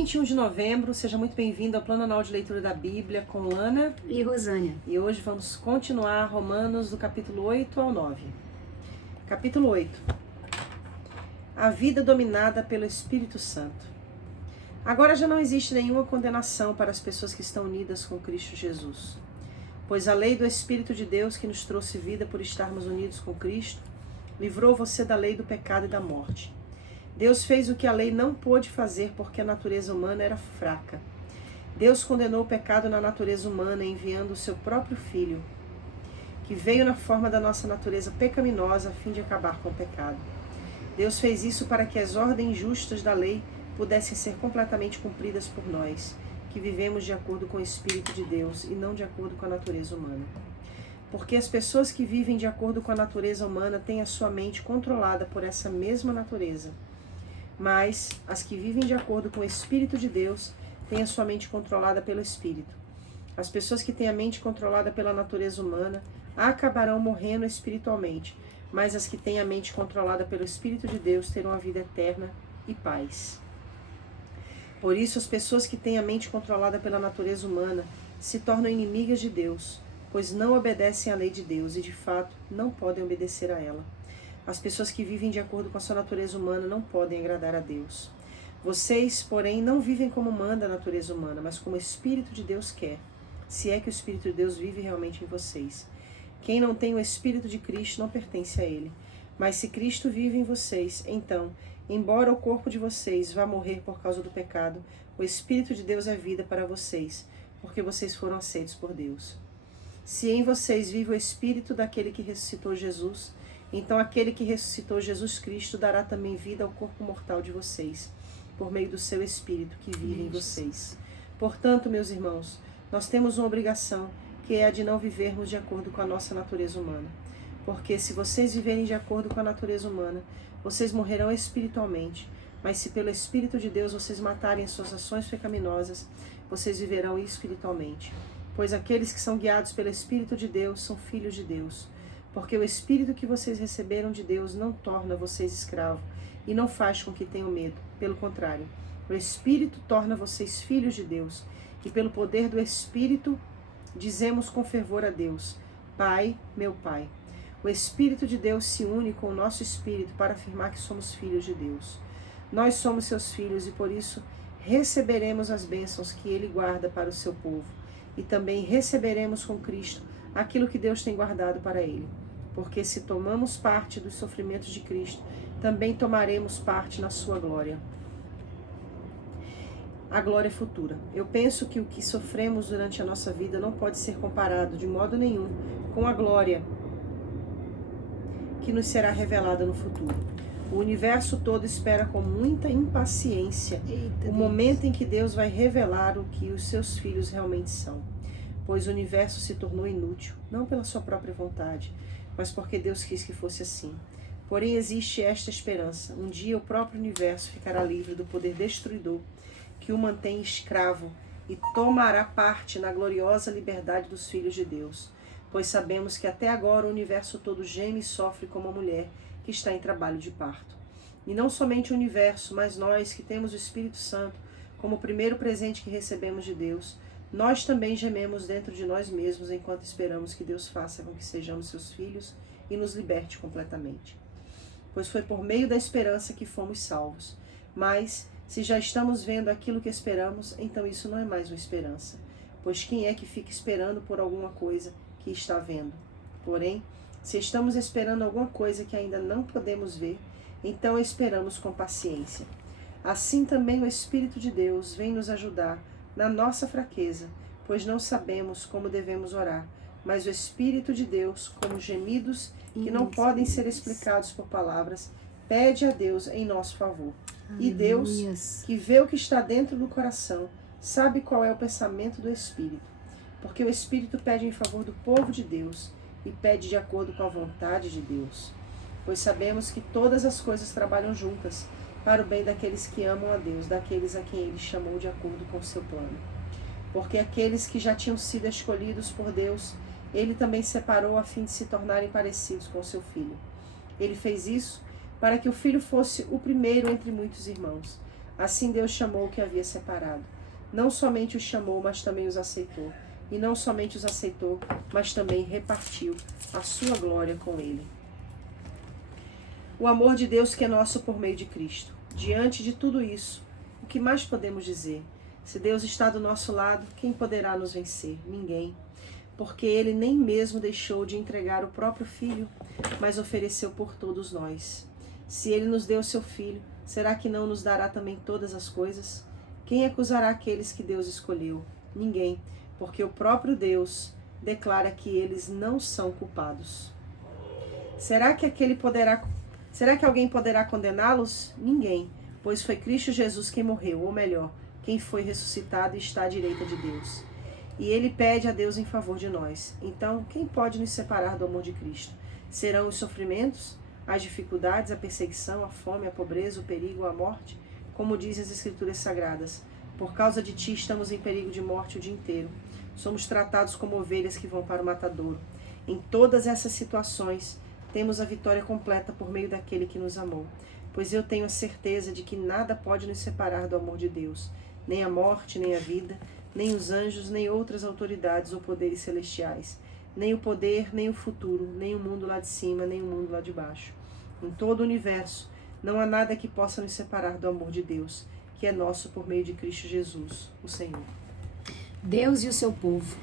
21 de novembro, seja muito bem-vindo ao Plano Anual de Leitura da Bíblia com Lana e Rosânia. E hoje vamos continuar Romanos do capítulo 8 ao 9. Capítulo 8. A vida dominada pelo Espírito Santo. Agora já não existe nenhuma condenação para as pessoas que estão unidas com Cristo Jesus. Pois a lei do Espírito de Deus que nos trouxe vida por estarmos unidos com Cristo, livrou você da lei do pecado e da morte. Deus fez o que a lei não pôde fazer porque a natureza humana era fraca. Deus condenou o pecado na natureza humana enviando o seu próprio Filho, que veio na forma da nossa natureza pecaminosa a fim de acabar com o pecado. Deus fez isso para que as ordens justas da lei pudessem ser completamente cumpridas por nós, que vivemos de acordo com o Espírito de Deus e não de acordo com a natureza humana. Porque as pessoas que vivem de acordo com a natureza humana têm a sua mente controlada por essa mesma natureza. Mas as que vivem de acordo com o Espírito de Deus têm a sua mente controlada pelo Espírito. As pessoas que têm a mente controlada pela natureza humana acabarão morrendo espiritualmente, mas as que têm a mente controlada pelo Espírito de Deus terão a vida eterna e paz. Por isso, as pessoas que têm a mente controlada pela natureza humana se tornam inimigas de Deus, pois não obedecem à lei de Deus e, de fato, não podem obedecer a ela. As pessoas que vivem de acordo com a sua natureza humana não podem agradar a Deus. Vocês, porém, não vivem como manda a natureza humana, mas como o Espírito de Deus quer, se é que o Espírito de Deus vive realmente em vocês. Quem não tem o Espírito de Cristo não pertence a ele. Mas se Cristo vive em vocês, então, embora o corpo de vocês vá morrer por causa do pecado, o Espírito de Deus é vida para vocês, porque vocês foram aceitos por Deus. Se em vocês vive o Espírito daquele que ressuscitou Jesus, então aquele que ressuscitou Jesus Cristo dará também vida ao corpo mortal de vocês, por meio do seu Espírito que vive em vocês. Portanto, meus irmãos, nós temos uma obrigação, que é a de não vivermos de acordo com a nossa natureza humana. Porque se vocês viverem de acordo com a natureza humana, vocês morrerão espiritualmente. Mas se pelo Espírito de Deus vocês matarem as suas ações pecaminosas, vocês viverão espiritualmente. Pois aqueles que são guiados pelo Espírito de Deus são filhos de Deus. Porque o Espírito que vocês receberam de Deus não torna vocês escravos e não faz com que tenham medo. Pelo contrário, o Espírito torna vocês filhos de Deus. E pelo poder do Espírito, dizemos com fervor a Deus: Pai, meu Pai. O Espírito de Deus se une com o nosso Espírito para afirmar que somos filhos de Deus. Nós somos seus filhos e por isso receberemos as bênçãos que Ele guarda para o seu povo. E também receberemos com Cristo aquilo que Deus tem guardado para Ele. Porque se tomamos parte dos sofrimentos de Cristo, também tomaremos parte na sua glória. A glória futura. Eu penso que o que sofremos durante a nossa vida não pode ser comparado de modo nenhum com a glória que nos será revelada no futuro. O universo todo espera com muita impaciência o momento em que Deus vai revelar o que os seus filhos realmente são. Pois o universo se tornou inútil, não pela sua própria vontade, mas porque Deus quis que fosse assim. Porém existe esta esperança: um dia o próprio universo ficará livre do poder destruidor que o mantém escravo e tomará parte na gloriosa liberdade dos filhos de Deus. Pois sabemos que até agora o universo todo geme e sofre como a mulher que está em trabalho de parto. E não somente o universo, mas nós que temos o Espírito Santo como o primeiro presente que recebemos de Deus, nós também gememos dentro de nós mesmos enquanto esperamos que Deus faça com que sejamos seus filhos e nos liberte completamente. Pois foi por meio da esperança que fomos salvos. Mas, se já estamos vendo aquilo que esperamos, então isso não é mais uma esperança. Pois quem é que fica esperando por alguma coisa que está vendo? Porém, se estamos esperando alguma coisa que ainda não podemos ver, então esperamos com paciência. Assim também o Espírito de Deus vem nos ajudar na nossa fraqueza, pois não sabemos como devemos orar, mas o Espírito de Deus, como gemidos que não podem ser explicados por palavras, pede a Deus em nosso favor. E Deus, que vê o que está dentro do coração, sabe qual é o pensamento do Espírito, porque o Espírito pede em favor do povo de Deus e pede de acordo com a vontade de Deus. Pois sabemos que todas as coisas trabalham juntas para o bem daqueles que amam a Deus, daqueles a quem Ele chamou de acordo com o seu plano. Porque aqueles que já tinham sido escolhidos por Deus, Ele também separou a fim de se tornarem parecidos com o seu Filho. Ele fez isso para que o Filho fosse o primeiro entre muitos irmãos. Assim Deus chamou o que havia separado. Não somente os chamou, mas também os aceitou. E não somente os aceitou, mas também repartiu a sua glória com ele. O amor de Deus que é nosso por meio de Cristo. Diante de tudo isso, o que mais podemos dizer? Se Deus está do nosso lado, quem poderá nos vencer? Ninguém. Porque Ele nem mesmo deixou de entregar o próprio Filho, mas ofereceu por todos nós. Se Ele nos deu seu Filho, será que não nos dará também todas as coisas? Quem acusará aqueles que Deus escolheu? Ninguém, porque o próprio Deus declara que eles não são culpados. Será que alguém poderá condená-los? Ninguém, pois foi Cristo Jesus quem morreu, ou melhor, quem foi ressuscitado e está à direita de Deus. E Ele pede a Deus em favor de nós. Então, quem pode nos separar do amor de Cristo? Serão os sofrimentos, as dificuldades, a perseguição, a fome, a pobreza, o perigo, a morte? Como dizem as Escrituras Sagradas, por causa de ti estamos em perigo de morte o dia inteiro. Somos tratados como ovelhas que vão para o matadouro. Em todas essas situações, temos a vitória completa por meio daquele que nos amou. Pois eu tenho a certeza de que nada pode nos separar do amor de Deus, nem a morte, nem a vida, nem os anjos, nem outras autoridades ou poderes celestiais, nem o poder, nem o futuro, nem o mundo lá de cima, nem o mundo lá de baixo. Em todo o universo, não há nada que possa nos separar do amor de Deus, que é nosso por meio de Cristo Jesus, o Senhor. Deus e o seu povo.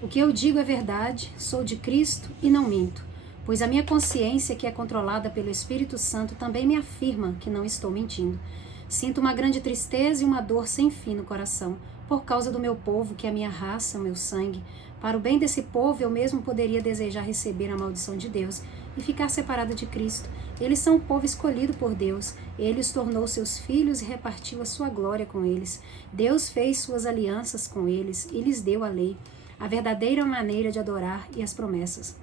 O que eu digo é verdade, sou de Cristo e não minto, pois a minha consciência, que é controlada pelo Espírito Santo, também me afirma que não estou mentindo. Sinto uma grande tristeza e uma dor sem fim no coração, por causa do meu povo, que é a minha raça, o meu sangue. Para o bem desse povo, eu mesmo poderia desejar receber a maldição de Deus e ficar separada de Cristo. Eles são um povo escolhido por Deus. Ele os tornou seus filhos e repartiu a sua glória com eles. Deus fez suas alianças com eles e lhes deu a lei, a verdadeira maneira de adorar e as promessas.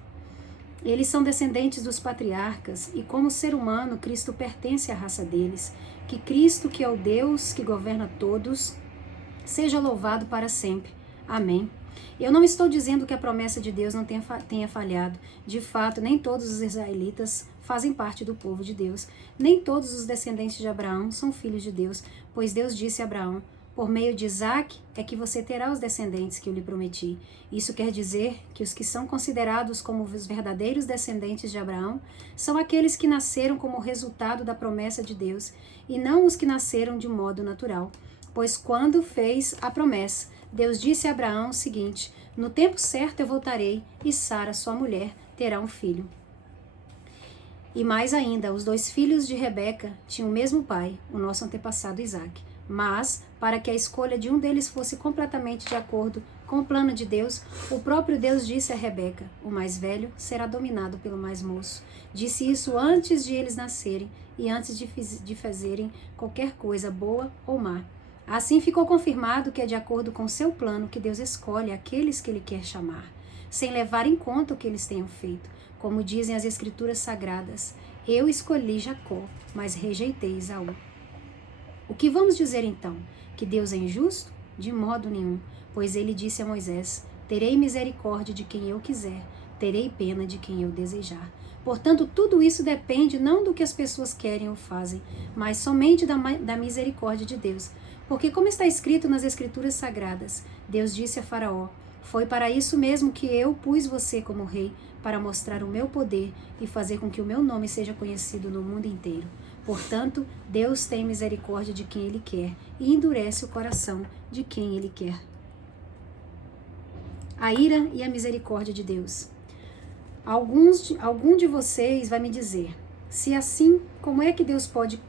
Eles são descendentes dos patriarcas e, como ser humano, Cristo pertence à raça deles. Que Cristo, que é o Deus que governa todos, seja louvado para sempre. Amém. Eu não estou dizendo que a promessa de Deus não tenha falhado. De fato, nem todos os israelitas fazem parte do povo de Deus. Nem todos os descendentes de Abraão são filhos de Deus, pois Deus disse a Abraão: por meio de Isaque é que você terá os descendentes que eu lhe prometi. Isso quer dizer que os que são considerados como os verdadeiros descendentes de Abraão são aqueles que nasceram como resultado da promessa de Deus, e não os que nasceram de modo natural. Pois quando fez a promessa, Deus disse a Abraão o seguinte: no tempo certo eu voltarei, e Sara, sua mulher, terá um filho. E mais ainda, os dois filhos de Rebeca tinham o mesmo pai, o nosso antepassado Isaque. Mas, para que a escolha de um deles fosse completamente de acordo com o plano de Deus, o próprio Deus disse a Rebeca: o mais velho será dominado pelo mais moço. Disse isso antes de eles nascerem e antes de fazerem qualquer coisa boa ou má. Assim ficou confirmado que é de acordo com seu plano que Deus escolhe aqueles que Ele quer chamar, sem levar em conta o que eles tenham feito. Como dizem as Escrituras Sagradas: eu escolhi Jacó, mas rejeitei Esaú. O que vamos dizer então? Que Deus é injusto? De modo nenhum, pois Ele disse a Moisés: terei misericórdia de quem eu quiser, terei pena de quem eu desejar. Portanto, tudo isso depende não do que as pessoas querem ou fazem, mas somente da misericórdia de Deus. Porque, como está escrito nas Escrituras Sagradas, Deus disse a Faraó: foi para isso mesmo que eu pus você como rei, para mostrar o meu poder e fazer com que o meu nome seja conhecido no mundo inteiro. Portanto, Deus tem misericórdia de quem Ele quer e endurece o coração de quem Ele quer. A ira e a misericórdia de Deus. Algum de vocês vai me dizer: se assim, como é que Deus pode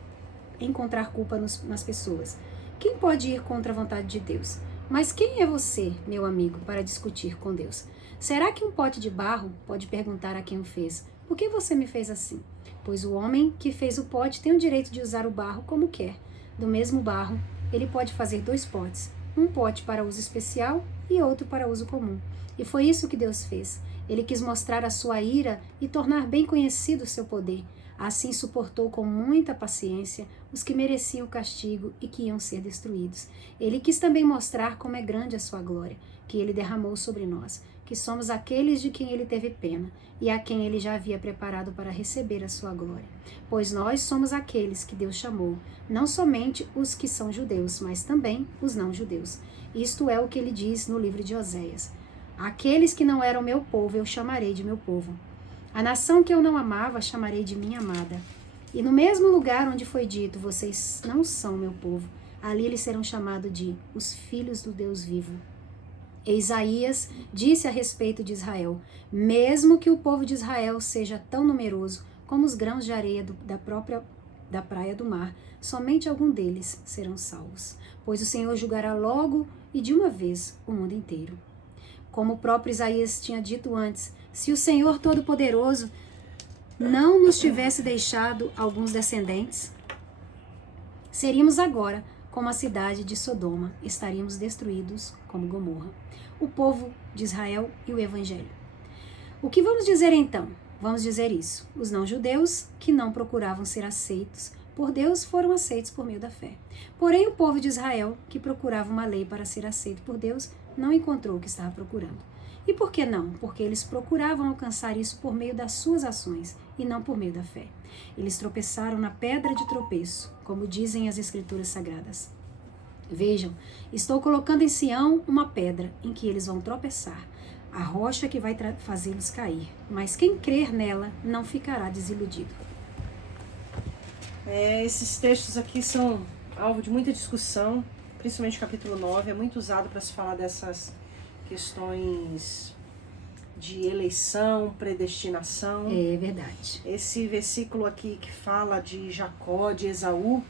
encontrar culpa nas pessoas? Quem pode ir contra a vontade de Deus? Mas quem é você, meu amigo, para discutir com Deus? Será que um pote de barro pode perguntar a quem o fez: por que você me fez assim? Pois o homem que fez o pote tem o direito de usar o barro como quer. Do mesmo barro, ele pode fazer 2 potes, um pote para uso especial e outro para uso comum. E foi isso que Deus fez. Ele quis mostrar a sua ira e tornar bem conhecido o seu poder. Assim suportou com muita paciência os que mereciam o castigo e que iam ser destruídos. Ele quis também mostrar como é grande a sua glória, que ele derramou sobre nós, que somos aqueles de quem ele teve pena e a quem ele já havia preparado para receber a sua glória. Pois nós somos aqueles que Deus chamou, não somente os que são judeus, mas também os não-judeus. Isto é o que ele diz no livro de Oséias. Aqueles que não eram meu povo, eu chamarei de meu povo. A nação que eu não amava, chamarei de minha amada. E no mesmo lugar onde foi dito, vocês não são meu povo, ali eles serão chamados de os filhos do Deus vivo. E Isaías disse a respeito de Israel, mesmo que o povo de Israel seja tão numeroso como os grãos de areia da praia do mar, somente algum deles serão salvos, pois o Senhor julgará logo e de uma vez o mundo inteiro. Como o próprio Isaías tinha dito antes, se o Senhor Todo-Poderoso não nos tivesse deixado alguns descendentes, seríamos agora como a cidade de Sodoma, estaríamos destruídos como Gomorra. O povo de Israel e o Evangelho. O que vamos dizer então? Vamos dizer isso. Os não-judeus, que não procuravam ser aceitos por Deus, foram aceitos por meio da fé. Porém, o povo de Israel, que procurava uma lei para ser aceito por Deus, não encontrou o que estava procurando. E por que não? Porque eles procuravam alcançar isso por meio das suas ações e não por meio da fé. Eles tropeçaram na pedra de tropeço, como dizem as Escrituras Sagradas. Vejam, estou colocando em Sião uma pedra em que eles vão tropeçar, a rocha que vai fazê-los cair, mas quem crer nela não ficará desiludido. Esses textos aqui são alvo de muita discussão, principalmente o capítulo 9, é muito usado para se falar dessas questões de eleição, predestinação. É verdade. Esse versículo aqui que fala de Jacó, de Esaú,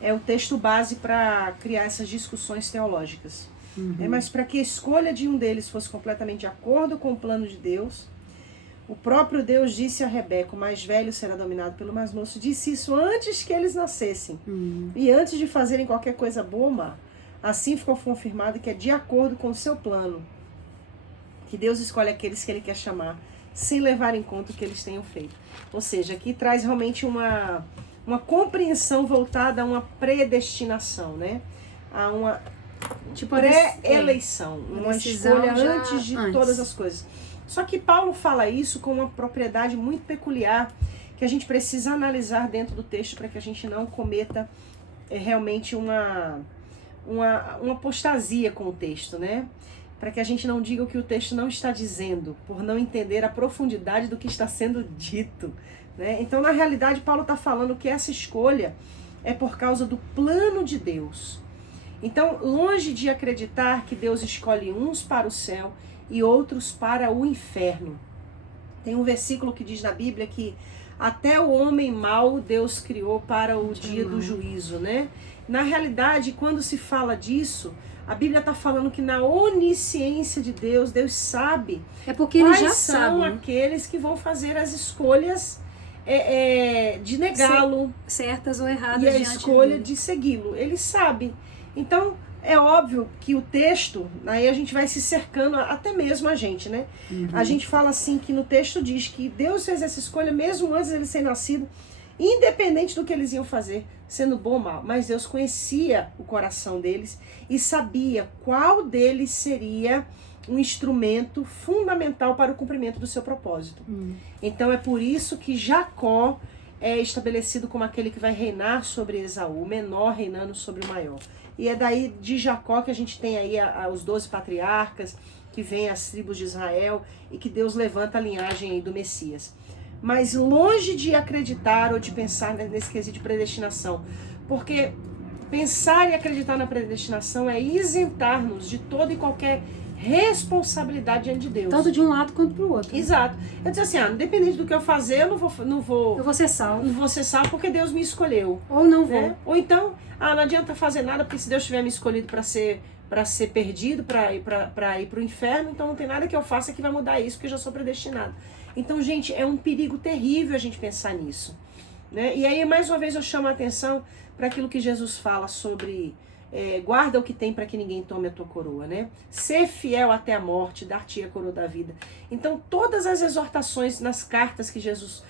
é o texto base para criar essas discussões teológicas. Mas para que a escolha de um deles fosse completamente de acordo com o plano de Deus, o próprio Deus disse a Rebeca, o mais velho será dominado pelo mais moço, disse isso antes que eles nascessem. E antes de fazerem qualquer coisa boa ou má. Assim ficou confirmado que é de acordo com o seu plano, que Deus escolhe aqueles que ele quer chamar, sem levar em conta o que eles tenham feito. Ou seja, aqui traz realmente uma compreensão voltada a uma predestinação, né? A uma pré-eleição, uma escolha antes de todas as coisas. Só que Paulo fala isso com uma propriedade muito peculiar, que a gente precisa analisar dentro do texto para que a gente não cometa realmente uma apostasia com o texto, né? Para que a gente não diga o que o texto não está dizendo, por não entender a profundidade do que está sendo dito, né? Então, na realidade, Paulo está falando que essa escolha é por causa do plano de Deus. Então, longe de acreditar que Deus escolhe uns para o céu e outros para o inferno. Tem um versículo que diz na Bíblia que até o homem mau Deus criou para o dia do juízo, né? Na realidade, quando se fala disso, a Bíblia está falando que na onisciência de Deus, Deus sabe porque ele já são aqueles que vão fazer as escolhas de negá-lo. Certas ou erradas. E a escolha de segui-lo. Ele sabe. Então, é óbvio que o texto, aí a gente vai se cercando, até mesmo a gente, né? A gente fala assim, que no texto diz que Deus fez essa escolha mesmo antes de eles serem nascidos, independente do que eles iam fazer, sendo bom ou mal. Mas Deus conhecia o coração deles e sabia qual deles seria um instrumento fundamental para o cumprimento do seu propósito. Então é por isso que Jacó é estabelecido como aquele que vai reinar sobre Esaú, o menor reinando sobre o maior. E é daí de Jacó que a gente tem aí os 12 patriarcas, que vêm as tribos de Israel e que Deus levanta a linhagem aí do Messias. Mas longe de acreditar ou de pensar nesse quesito de predestinação, porque pensar e acreditar na predestinação é isentar-nos de toda e qualquer responsabilidade diante de Deus. Tanto de um lado quanto pro outro. Exato. Eu disse assim, independente do que eu fazer, eu não vou ser salvo. Não vou ser salvo porque Deus me escolheu. Ou não vou. Né? Ou então, não adianta fazer nada, porque se Deus tiver me escolhido para ser perdido, para ir pro inferno, então não tem nada que eu faça que vai mudar isso, porque eu já sou predestinado. Então, gente, é um perigo terrível a gente pensar nisso. Né? E aí, mais uma vez, eu chamo a atenção para aquilo que Jesus fala sobre guarda o que tem para que ninguém tome a tua coroa, né? Ser fiel até a morte, dar-te a coroa da vida. Então, todas as exortações nas cartas que Jesus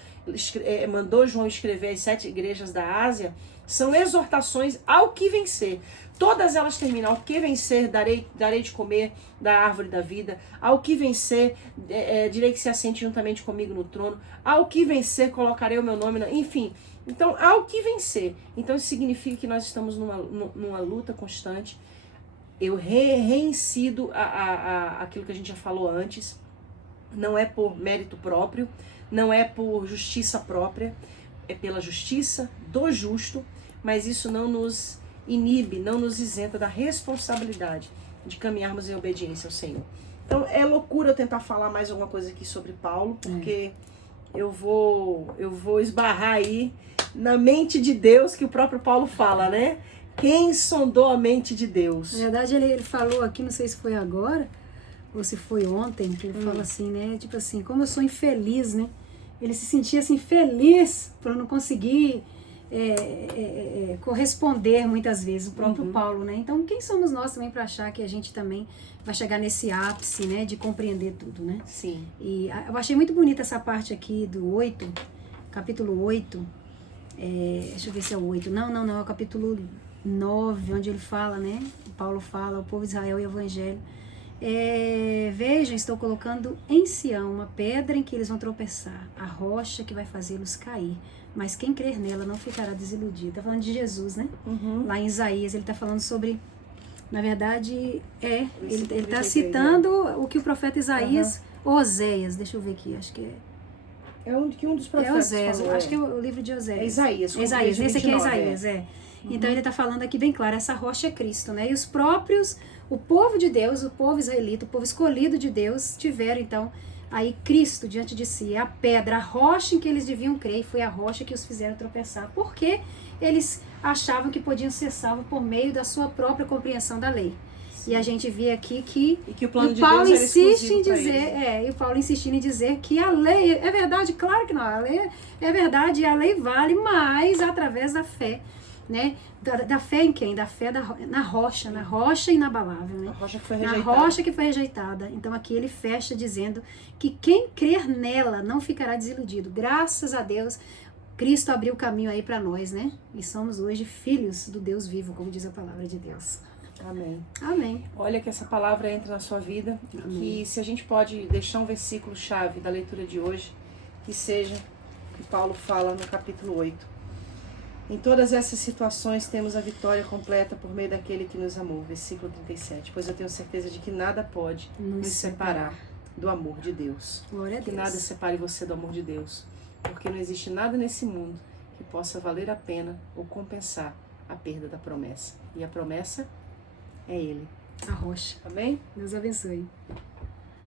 mandou João escrever as 7 igrejas da Ásia, são exortações ao que vencer. Todas elas terminam: ao que vencer, darei de comer da árvore da vida. Ao que vencer, direi que se assente juntamente comigo no trono. Ao que vencer, colocarei o meu nome. Enfim, então, ao que vencer. Então, isso significa que nós estamos numa luta constante. Eu reincido aquilo que a gente já falou antes. Não é por mérito próprio, não é por justiça própria, é pela justiça do justo, mas isso não nos inibe, não nos isenta da responsabilidade de caminharmos em obediência ao Senhor. Então é loucura eu tentar falar mais alguma coisa aqui sobre Paulo, porque eu vou esbarrar aí na mente de Deus, que o próprio Paulo fala, né? Quem sondou a mente de Deus? Na verdade, ele falou aqui, não sei se foi agora ou se foi ontem, que ele fala assim, né? Tipo assim, como eu sou infeliz, né? Ele se sentia assim feliz por não conseguir corresponder muitas vezes, o próprio Paulo, né? Então, quem somos nós também para achar que a gente também vai chegar nesse ápice, né? De compreender tudo, né? Sim. E eu achei muito bonita essa parte aqui do 8, capítulo 8. Deixa eu ver se é o 8. Não, é o capítulo 9, onde ele fala, né? Paulo fala, o povo de Israel e o Evangelho. Vejam, estou colocando em Sião uma pedra em que eles vão tropeçar, a rocha que vai fazê-los cair, mas quem crer nela não ficará desiludido. Está falando de Jesus, né? Lá em Isaías, ele está falando sobre, na verdade, ele está citando o que o profeta Isaías, Oséias, deixa eu ver aqui, acho que é um dos profetas. Oséias, falou, acho que é o livro de Oséias. É Isaías. Isaías, esse aqui é Isaías, Então ele está falando aqui bem claro, essa rocha é Cristo, né? E os próprios, o povo de Deus, o povo israelita, o povo escolhido de Deus, tiveram então aí Cristo diante de si, a pedra, a rocha em que eles deviam crer, e foi a rocha que os fizeram tropeçar, porque eles achavam que podiam ser salvos por meio da sua própria compreensão da lei. Sim. E a gente vê aqui que o plano de Paulo Deus insiste em dizer, e o Paulo insistindo em dizer que a lei, é verdade, claro que não, a lei é verdade, e a lei vale, mas através da fé, né? Da fé em quem? Da fé na rocha inabalável, né? A rocha que foi rejeitada. Na rocha que foi rejeitada. Então aqui ele fecha dizendo que quem crer nela não ficará desiludido. Graças a Deus, Cristo abriu o caminho aí para nós, né? E somos hoje filhos do Deus vivo, como diz a palavra de Deus. Amém. Amém. Olha que essa palavra entre na sua vida. Amém. E se a gente pode deixar um versículo-chave da leitura de hoje, que seja que Paulo fala no capítulo 8. Em todas essas situações temos a vitória completa por meio daquele que nos amou. Versículo 37. Pois eu tenho certeza de que nada pode nos separar do amor de Deus. Glória a Deus. Que nada separe você do amor de Deus. Porque não existe nada nesse mundo que possa valer a pena ou compensar a perda da promessa. E a promessa é Ele. A rocha. Amém? Deus abençoe.